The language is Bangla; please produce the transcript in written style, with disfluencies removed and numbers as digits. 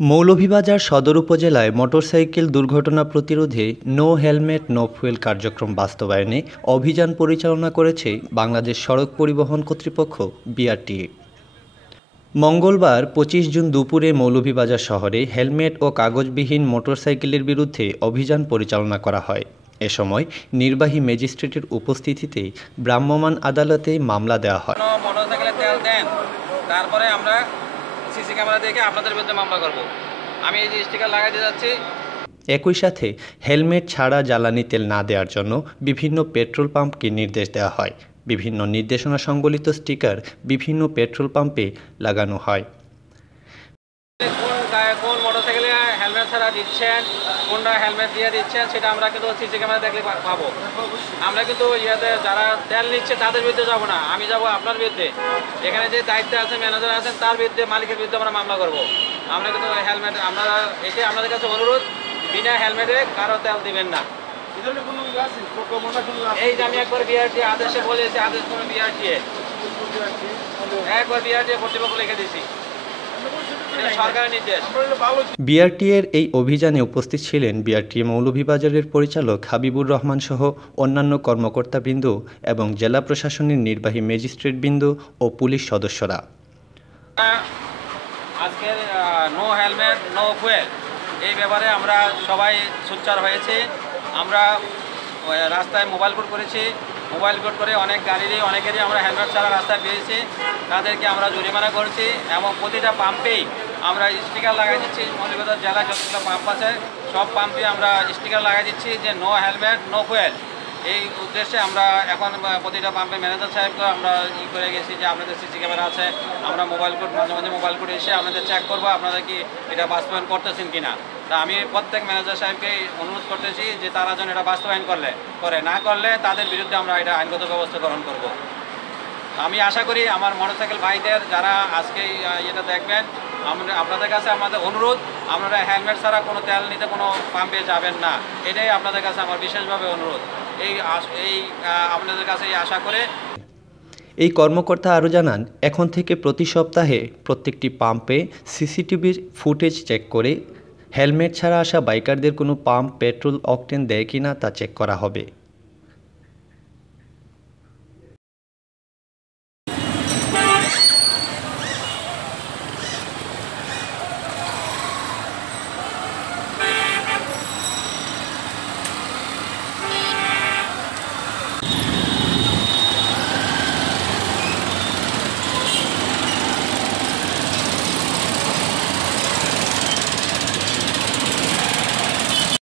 মৌলভীবাজার সদর উপজেলায় মোটরসাইকেল দুর্ঘটনা প্রতিরোধে নো হেলমেট নো ফুয়েল কার্যক্রম বাস্তবায়নে অভিযান পরিচালনা করেছে বাংলাদেশ সড়ক পরিবহন কর্তৃপক্ষ বিআরটিএ। মঙ্গলবার ২৫ জুন দুপুরে মৌলভীবাজার শহরে হেলমেট ও কাগজবিহীন মোটরসাইকেলের বিরুদ্ধে অভিযান পরিচালনা করা হয়। এ সময় নির্বাহী ম্যাজিস্ট্রেটের উপস্থিতিতে ভ্রাম্যমাণ আদালতে মামলা দেওয়া হয়। মোটরসাইকেলে তেল দেন, তারপরে আমরা সিসি ক্যামেরা দেখে আপনাদের বিরুদ্ধে মামলা করব। আমি এই যে স্টিকার লাগাইতে যাচ্ছি। একই সাথে হেলমেট ছাড়া জ্বালানি তেল না দেওয়ার জন্য বিভিন্ন পেট্রোল পাম্পকে নির্দেশ দেওয়া হয়। বিভিন্ন নির্দেশনা সংবলিত স্টিকার বিভিন্ন পেট্রোল পাম্পে লাগানো হয়। কোন মোটরসাইকেলে হেলমেট ছাড়া দিচ্ছেন, কোনটা হেলমেট দিয়ে দিচ্ছেন, সেটা আমরা কিন্তু সিসি ক্যামেরা দেখলে পাবো। আমরা কিন্তু যারা তেল নিচ্ছে তাদের বিরুদ্ধে যাব না, আমি যাব আপনার বিরুদ্ধে। এখানে যে দায়িত্বে আছেন, ম্যানেজার আছেন, তার বিরুদ্ধে, মালিকের বিরুদ্ধে আমরা মামলা করব। আমরা কিন্তু হেলমেট, আমরা এটাই আপনাদের কাছে অনুরোধ, বিনা হেলমেটে কারো তেল দিবেন না। এই যে আমি একবার বিআরটি আদেশে বলেছি, আদেশ কোনো বিআরটিএ একবার বিআরটিএ কর্তৃপক্ষ লিখে দিয়েছি, সরকারের নির্দেশ। বিআরটিএর এই অভিযানে উপস্থিত ছিলেন বিআরটিএ মৌলভীবাজারের পরিচালক হাবিবুর রহমান সহ অন্যান্য কর্মকর্তাবৃন্দ এবং জেলা প্রশাসনের নির্বাহী ম্যাজিস্ট্রেটবৃন্দ ও পুলিশ সদস্যরা। আজকের নো হেলমেট নো ফুয়েল এই ব্যাপারে আমরা সবাই সোচ্চার হয়েছি। আমরা রাস্তায় মোবাইল কোড করেছি, মোবাইল কোড করে অনেকেরই আমরা হেলমেট ছাড়া রাস্তায় পেয়েছি, তাদেরকে আমরা জরিমানা করেছি এবং প্রতিটা পাম্পেই আমরা স্টিকার লাগাই দিচ্ছি। মৌলভীবাজার জেলায় যতগুলো পাম্প আছে সব পাম্পে আমরা স্টিকার লাগাই দিচ্ছি যে নো হেলমেট নো ফুয়েল। এই উদ্দেশ্যে আমরা এখন প্রতিটা পাম্পে ম্যানেজার সাহেবকে আমরা করে গেছি যে আপনাদের সিসি ক্যামেরা আছে, আমরা মোবাইল কোড মাঝে মাঝে মোবাইল কোড এসে আপনাদের চেক করবো আপনারা কি এটা বাস্তবায়ন করতেছেন কিনা। তা আমি প্রত্যেক ম্যানেজার সাহেবকে অনুরোধ করতেছি যে তারা যেন এটা বাস্তবায়ন করে না করলে তাদের বিরুদ্ধে আমরা এটা আইনগত ব্যবস্থা গ্রহণ করব। আমি আশা করি আমার মোটরসাইকেল ভাইদের যারা আজকে এটা দেখবেন, আপনাদের কাছে আমাদের অনুরোধ, আপনারা হেলমেট ছাড়া কোনো তেল নিতে কোনো পাম্পে যাবেন না, এটাই আপনাদের কাছে আমার বিশেষভাবে অনুরোধ। আপনাদের কাছে এই আশা করে এই কর্মকর্তা আরও জানান, এখন থেকে প্রতি সপ্তাহে প্রত্যেকটি পাম্পে সিসিটিভির ফুটেজ চেক করে হেলমেট ছাড়া আসা বাইকারদের কোনো পাম্প পেট্রোল অকটেন দেয় কিনা তা চেক করা হবে।